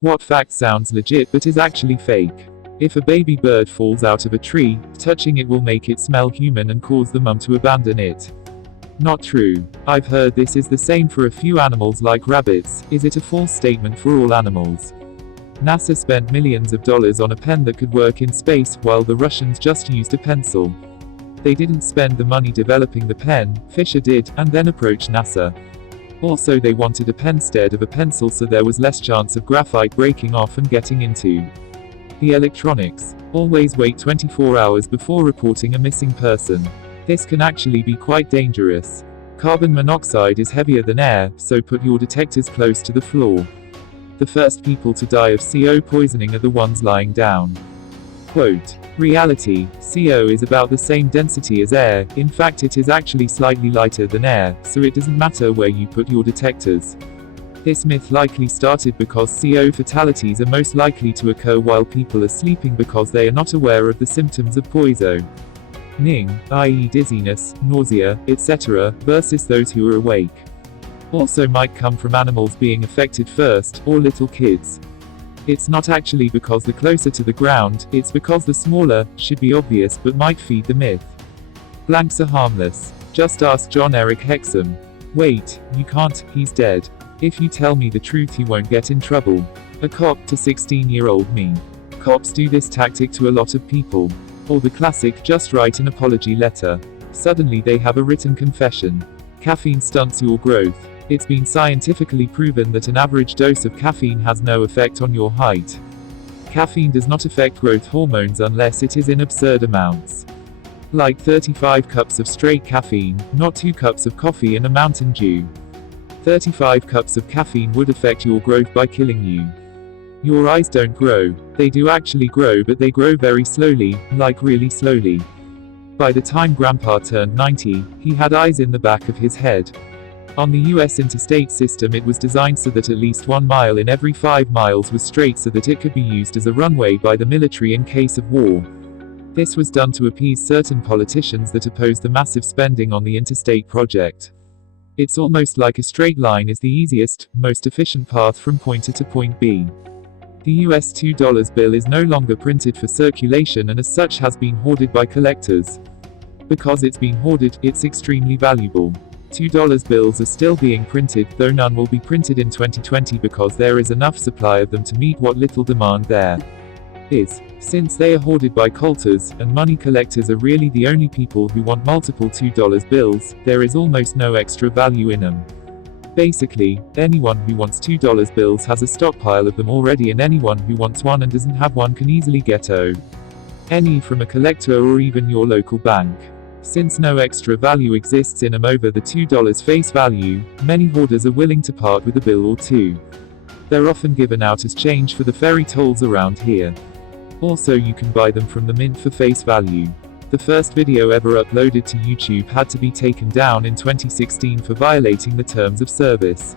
What fact sounds legit but is actually fake? If a baby bird falls out of a tree, touching it will make it smell human and cause the mum to abandon it. Not true. I've heard this is the same for a few animals like rabbits. Is it a false statement for all animals? NASA spent millions of dollars on a pen that could work in space, while the Russians just used a pencil. They didn't spend the money developing the pen, Fisher did, and then approached NASA. Also, they wanted a pen instead of a pencil, so there was less chance of graphite breaking off and getting into the electronics. Always wait 24 hours before reporting a missing person. This can actually be quite dangerous. Carbon monoxide is heavier than air, so put your detectors close to the floor. The first people to die of CO poisoning are the ones lying down. Quote, reality, CO is about the same density as air. In fact, it is actually slightly lighter than air, so it doesn't matter where you put your detectors. This myth likely started because CO fatalities are most likely to occur while people are sleeping because they are not aware of the symptoms of poisoning, i.e. dizziness, nausea, etc., versus those who are awake. Also might come from animals being affected first, or little kids. It's not actually because the closer to the ground, it's because the smaller, should be obvious but might feed the myth. Blanks are harmless. Just ask John Eric Hexam. Wait, you can't, he's dead. If you tell me the truth he won't get in trouble. A cop to 16-year-old me. Cops do this tactic to a lot of people. Or the classic, just write an apology letter. Suddenly they have a written confession. Caffeine stunts your growth. It's been scientifically proven that an average dose of caffeine has no effect on your height. Caffeine does not affect growth hormones unless it is in absurd amounts. Like 35 cups of straight caffeine, not 2 cups of coffee and a Mountain Dew. 35 cups of caffeine would affect your growth by killing you. Your eyes don't grow. They do actually grow, but they grow very slowly, like really slowly. By the time Grandpa turned 90, he had eyes in the back of his head. On the US interstate system, it was designed so that at least 1 mile in every 5 miles was straight so that it could be used as a runway by the military in case of war. This was done to appease certain politicians that opposed the massive spending on the interstate project. It's almost like a straight line is the easiest, most efficient path from point A to point B. The US $2 bill is no longer printed for circulation and as such has been hoarded by collectors. Because it's been hoarded, it's extremely valuable. $2 bills are still being printed, though none will be printed in 2020 because there is enough supply of them to meet what little demand there is. Since they are hoarded by colters, and money collectors are really the only people who want multiple $2 bills, there is almost no extra value in them. Basically, anyone who wants $2 bills has a stockpile of them already, and anyone who wants one and doesn't have one can easily get any from a collector or even your local bank. Since no extra value exists in them over the $2 face value, many hoarders are willing to part with a bill or two. They're often given out as change for the ferry tolls around here. Also, you can buy them from the mint for face value. The first video ever uploaded to YouTube had to be taken down in 2016 for violating the terms of service.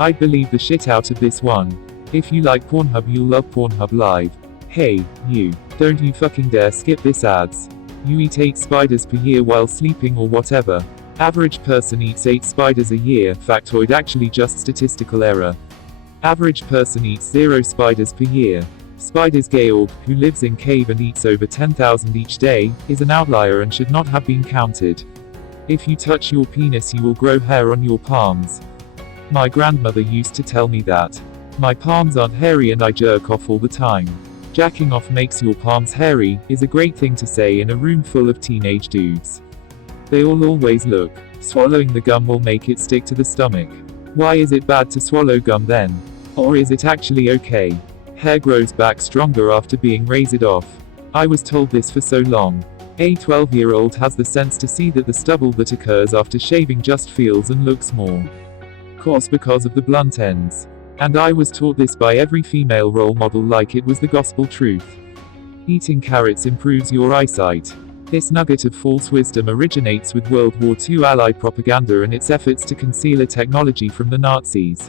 I'd believe the shit out of this one. If you like Pornhub, you'll love Pornhub Live. Hey, you. Don't you fucking dare skip this ads. You eat 8 spiders per year while sleeping or whatever. Average person eats 8 spiders a year, factoid actually just statistical error. Average person eats 0 spiders per year. Spiders Georg, who lives in cave and eats over 10,000 each day, is an outlier and should not have been counted. If you touch your penis you will grow hair on your palms. My grandmother used to tell me that. My palms aren't hairy and I jerk off all the time. Jacking off makes your palms hairy, is a great thing to say in a room full of teenage dudes. They all always look. Swallowing the gum will make it stick to the stomach. Why is it bad to swallow gum then? Or is it actually okay? Hair grows back stronger after being razored off. I was told this for so long. A 12-year-old has the sense to see that the stubble that occurs after shaving just feels and looks more coarse because of the blunt ends. And I was taught this by every female role model like it was the gospel truth. Eating carrots improves your eyesight. This nugget of false wisdom originates with World War II Allied propaganda and its efforts to conceal a technology from the Nazis.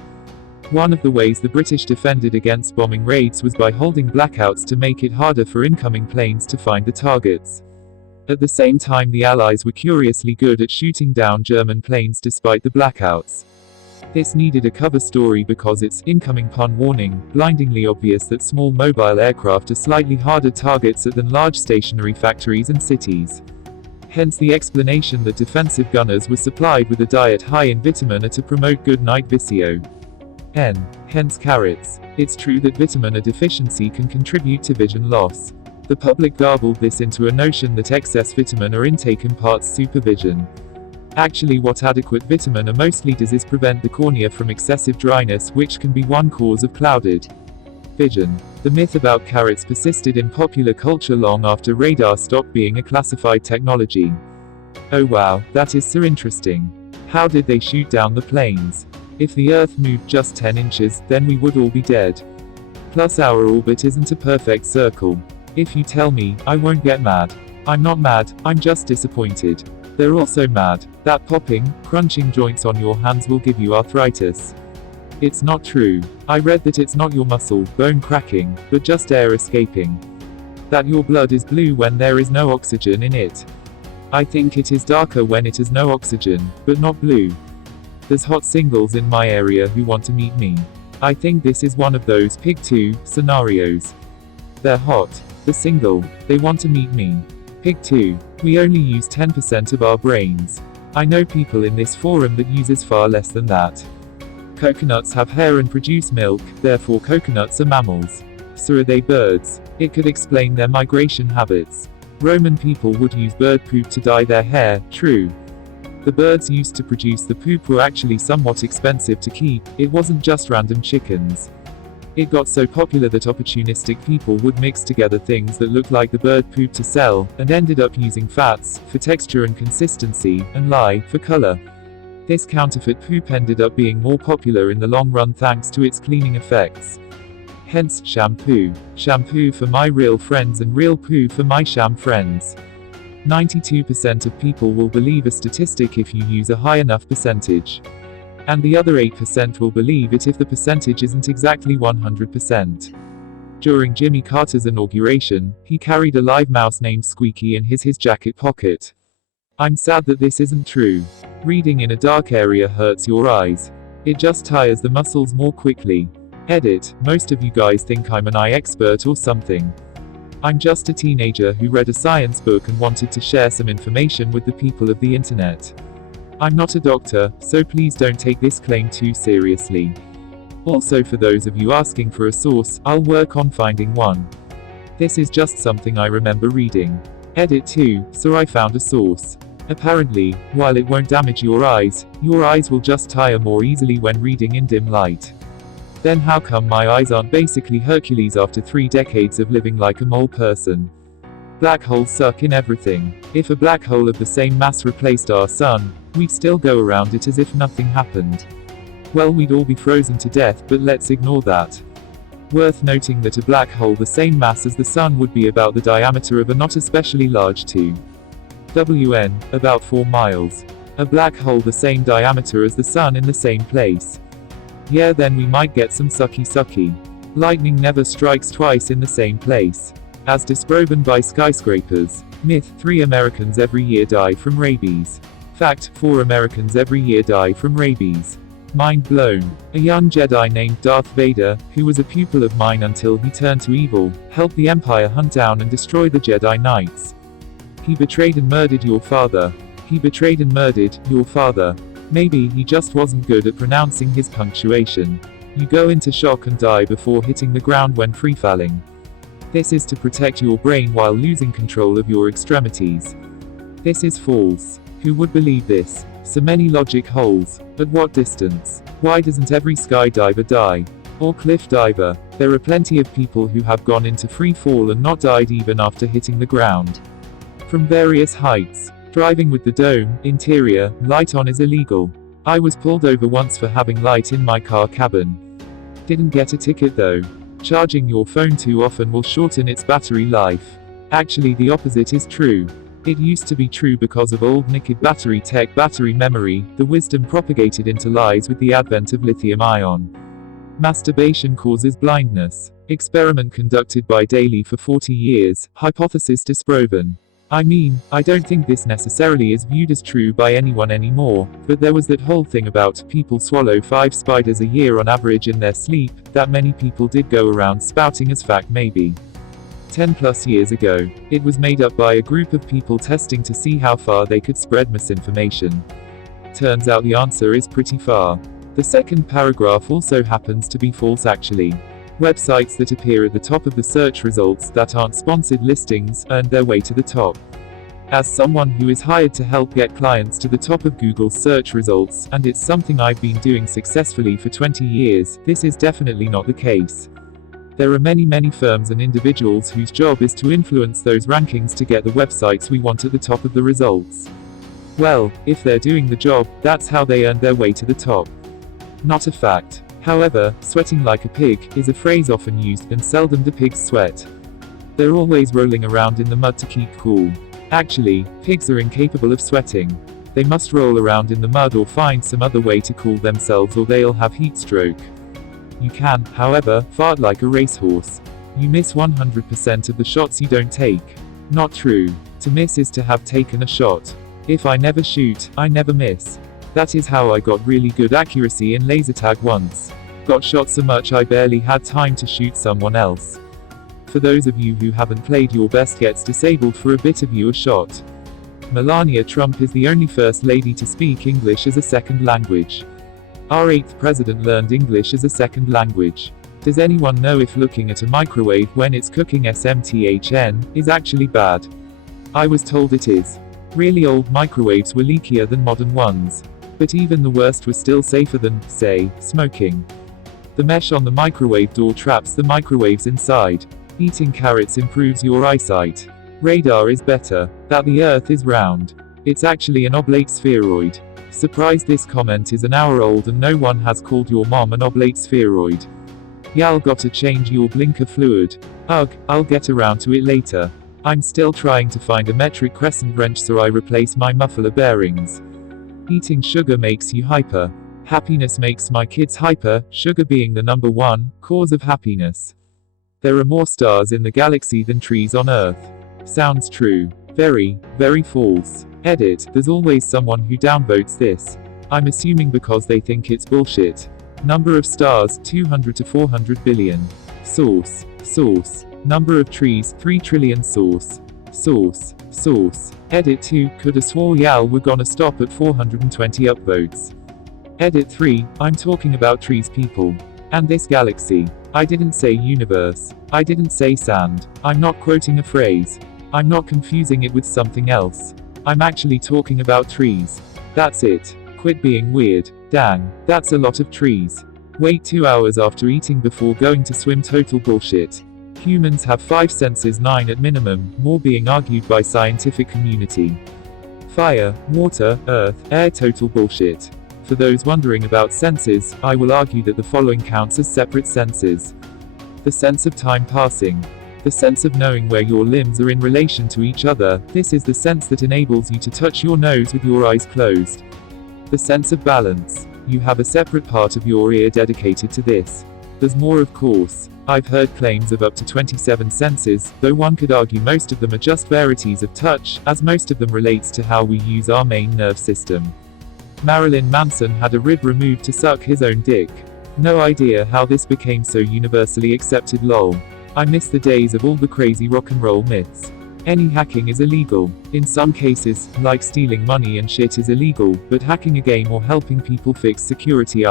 One of the ways the British defended against bombing raids was by holding blackouts to make it harder for incoming planes to find the targets. At the same time, the Allies were curiously good at shooting down German planes despite the blackouts. This needed a cover story because it's incoming pun warning, blindingly obvious that small mobile aircraft are slightly harder targets than large stationary factories and cities. Hence the explanation that defensive gunners were supplied with a diet high in vitamin A to promote good night visio. Hence carrots. It's true that vitamin A deficiency can contribute to vision loss. The public garbled this into a notion that excess vitamin A intake imparts supervision. Actually, what adequate vitamin A mostly does is prevent the cornea from excessive dryness, which can be one cause of clouded vision. The myth about carrots persisted in popular culture long after radar stopped being a classified technology. Oh wow, that is so interesting. How did they shoot down the planes? If the Earth moved just 10 inches, then we would all be dead. Plus our orbit isn't a perfect circle. If you tell me, I won't get mad. I'm not mad, I'm just disappointed. They're also mad that popping, crunching joints on your hands will give you arthritis. It's not true. I read that it's not your muscle bone cracking, but just air escaping. That your blood is blue when there is no oxygen in it. I think it is darker when it has no oxygen, but not blue. There's hot singles in my area who want to meet me. I think this is one of those pick two scenarios. They're hot. The single. They want to meet me. Pick two. We only use 10% of our brains. I know people in this forum that uses far less than that. Coconuts have hair and produce milk, therefore coconuts are mammals. So are they birds? It could explain their migration habits. Roman people would use bird poop to dye their hair, true. The birds used to produce the poop were actually somewhat expensive to keep, it wasn't just random chickens. It got so popular that opportunistic people would mix together things that looked like the bird poop to sell, and ended up using fats, for texture and consistency, and lye, for color. This counterfeit poop ended up being more popular in the long run thanks to its cleaning effects. Hence, shampoo. Shampoo for my real friends and real poo for my sham friends. 92% of people will believe a statistic if you use a high enough percentage. And the other 8% will believe it if the percentage isn't exactly 100%. During Jimmy Carter's inauguration, he carried a live mouse named Squeaky in his jacket pocket. I'm sad that this isn't true. Reading in a dark area hurts your eyes. It just tires the muscles more quickly. Edit, most of you guys think I'm an eye expert or something. I'm just a teenager who read a science book and wanted to share some information with the people of the internet. I'm not a doctor, so please don't take this claim too seriously. Also, for those of you asking for a source, I'll work on finding one. This is just something I remember reading. Edit 2, so I found a source. Apparently, while it won't damage your eyes will just tire more easily when reading in dim light. Then how come my eyes aren't basically Hercules after 3 decades of living like a mole person? Black holes suck in everything. If a black hole of the same mass replaced our sun, we'd still go around it as if nothing happened. Well, we'd all be frozen to death, but let's ignore that. Worth noting that a black hole the same mass as the sun would be about the diameter of a not especially large 2WN, about 4 miles. A black hole the same diameter as the sun in the same place. Yeah, then we might get some sucky. Lightning never strikes twice in the same place. As disproven by skyscrapers. Myth, 3 Americans every year die from rabies. Fact, 4 Americans every year die from rabies. Mind blown. A young Jedi named Darth Vader, who was a pupil of mine until he turned to evil, helped the Empire hunt down and destroy the Jedi Knights. He betrayed and murdered your father. He betrayed and murdered your father. Maybe he just wasn't good at pronouncing his punctuation. You go into shock and die before hitting the ground when free-falling. This is to protect your brain while losing control of your extremities. This is false. Who would believe this? So many logic holes. At what distance? Why doesn't every skydiver die? Or cliff diver? There are plenty of people who have gone into free fall and not died even after hitting the ground. From various heights. Driving with the dome, interior, light on is illegal. I was pulled over once for having light in my car cabin. Didn't get a ticket though. Charging your phone too often will shorten its battery life. Actually, the opposite is true. It used to be true because of old naked battery tech, battery memory, the wisdom propagated into lies with the advent of lithium-ion. Masturbation causes blindness. Experiment conducted by Daly for 40 years, hypothesis disproven. I mean, I don't think this necessarily is viewed as true by anyone anymore, but there was that whole thing about people swallow 5 spiders a year on average in their sleep, that many people did go around spouting as fact maybe 10 plus years ago. It was made up by a group of people testing to see how far they could spread misinformation. Turns out the answer is pretty far. The second paragraph also happens to be false actually. Websites that appear at the top of the search results that aren't sponsored listings earned their way to the top. As someone who is hired to help get clients to the top of Google's search results, and it's something I've been doing successfully for 20 years, this is definitely not the case. There are many firms and individuals whose job is to influence those rankings to get the websites we want at the top of the results. Well, if they're doing the job, that's how they earned their way to the top. Not a fact. However, sweating like a pig is a phrase often used, and seldom do pigs sweat. They're always rolling around in the mud to keep cool. Actually, pigs are incapable of sweating. They must roll around in the mud or find some other way to cool themselves or they'll have heat stroke. You can, however, fart like a racehorse. You miss 100% of the shots you don't take. Not true. To miss is to have taken a shot. If I never shoot, I never miss. That is how I got really good accuracy in laser tag once. Got shot so much I barely had time to shoot someone else. For those of you who haven't played, your best gets disabled for a bit of you a shot. Melania Trump is the only first lady to speak English as a second language. Our 8th president learned English as a second language. Does anyone know if looking at a microwave when it's cooking SMTHN is actually bad? I was told it is. Really old microwaves were leakier than modern ones. But even the worst was still safer than, say, smoking. The mesh on the microwave door traps the microwaves inside. Eating carrots improves your eyesight. Radar is better. That the Earth is round. It's actually an oblate spheroid. Surprised this comment is an hour old and no one has called your mom an oblate spheroid. Y'all gotta change your blinker fluid. Ugh, I'll get around to it later. I'm still trying to find a metric crescent wrench so I replace my muffler bearings. Eating sugar makes you hyper. Happiness makes my kids hyper, sugar being the number 1 cause of happiness. There are more stars in the galaxy than trees on Earth. Sounds true. Very false. Edit, there's always someone who downvotes this. I'm assuming because they think it's bullshit. Number of stars, 200 to 400 billion. Source. Number of trees, 3 trillion. Source. Edit 2, coulda swore y'all were gonna stop at 420 upvotes. Edit 3, I'm talking about trees people. And this galaxy. I didn't say universe. I didn't say sand. I'm not quoting a phrase. I'm not confusing it with something else. I'm actually talking about trees. That's it. Quit being weird. Dang, that's a lot of trees. Wait 2 hours after eating before going to swim, total bullshit. Humans have 5 senses, 9 at minimum, more being argued by scientific community. Fire, water, earth, air, total bullshit. For those wondering about senses, I will argue that the following counts as separate senses. The sense of time passing. The sense of knowing where your limbs are in relation to each other, this is the sense that enables you to touch your nose with your eyes closed. The sense of balance. You have a separate part of your ear dedicated to this. There's more, of course. I've heard claims of up to 27 senses, though one could argue most of them are just varieties of touch, as most of them relates to how we use our main nerve system. Marilyn Manson had a rib removed to suck his own dick. No idea how this became so universally accepted, lol. I miss the days of all the crazy rock and roll myths. Any hacking is illegal. In some cases, like stealing money and shit is illegal, but hacking a game or helping people fix security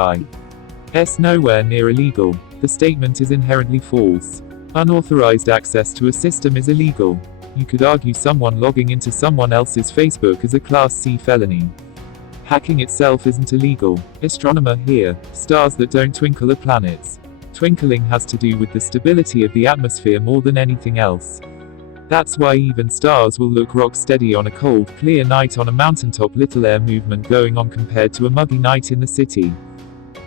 is nowhere near illegal. The statement is inherently false. Unauthorized access to a system is illegal. You could argue someone logging into someone else's Facebook is a Class C felony. Hacking itself isn't illegal. Astronomer here. Stars that don't twinkle are planets. Twinkling has to do with the stability of the atmosphere more than anything else. That's why even stars will look rock steady on a cold, clear night on a mountaintop, little air movement going on compared to a muggy night in the city.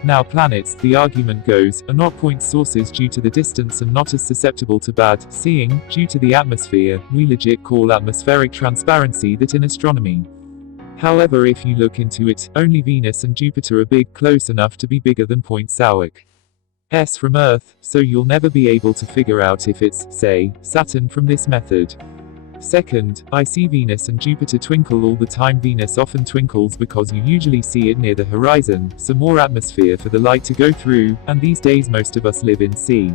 Now planets, the argument goes, are not point sources due to the distance and not as susceptible to bad seeing due to the atmosphere. We legit call atmospheric transparency that in astronomy. However, if you look into it, only Venus and Jupiter are big, close enough to be bigger than Point Sauer S from Earth, so you'll never be able to figure out if it's, say, Saturn from this method. Second, I see Venus and Jupiter twinkle all the time. Venus often twinkles because you usually see it near the horizon, so more atmosphere for the light to go through, and these days most of us live in sea.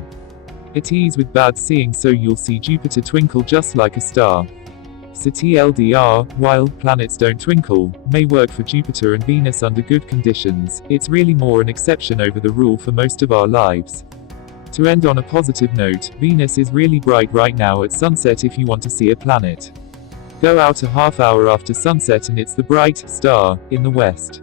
It is with bad seeing, so you'll see Jupiter twinkle just like a star. So TLDR, while planets don't twinkle, may work for Jupiter and Venus under good conditions, it's really more an exception over the rule for most of our lives. To end on a positive note, Venus is really bright right now at sunset if you want to see a planet. Go out a half hour after sunset and it's the bright star in the west.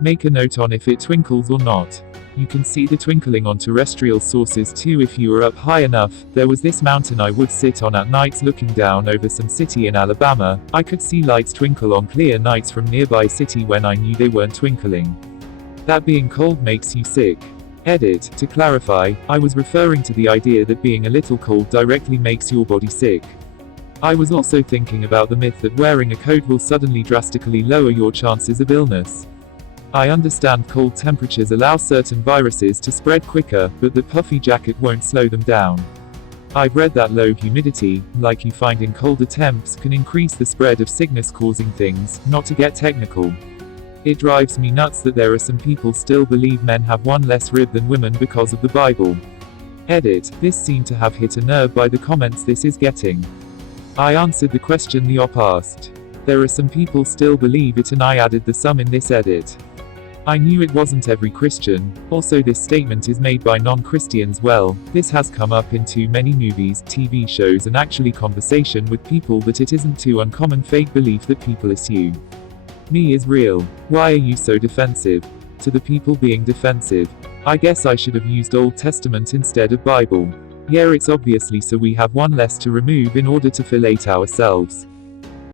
Make a note on if it twinkles or not. You can see the twinkling on terrestrial sources too if you are up high enough. There was this mountain I would sit on at nights looking down over some city in Alabama. I could see lights twinkle on clear nights from nearby city when I knew they weren't twinkling. That being cold makes you sick. Edit, to clarify, I was referring to the idea that being a little cold directly makes your body sick. I was also thinking about the myth that wearing a coat will suddenly drastically lower your chances of illness. I understand cold temperatures allow certain viruses to spread quicker, but the puffy jacket won't slow them down. I've read that low humidity, like you find in colder temps, can increase the spread of sickness-causing things. Not to get technical. It drives me nuts that there are some people still believe men have one less rib than women because of the Bible. Edit, this seemed to have hit a nerve by the comments this is getting. I answered the question the op asked. There are some people still believe it and I added the some in this edit. I knew it wasn't every Christian. Also, this statement is made by non-Christians. Well, this has come up in too many movies, TV shows and actually conversation with people that it isn't too uncommon fake belief that people assume. Me is real. Why are you so defensive? To the people being defensive. I guess I should have used Old Testament instead of Bible. Yeah, it's obviously so we have one less to remove in order to fillet ourselves.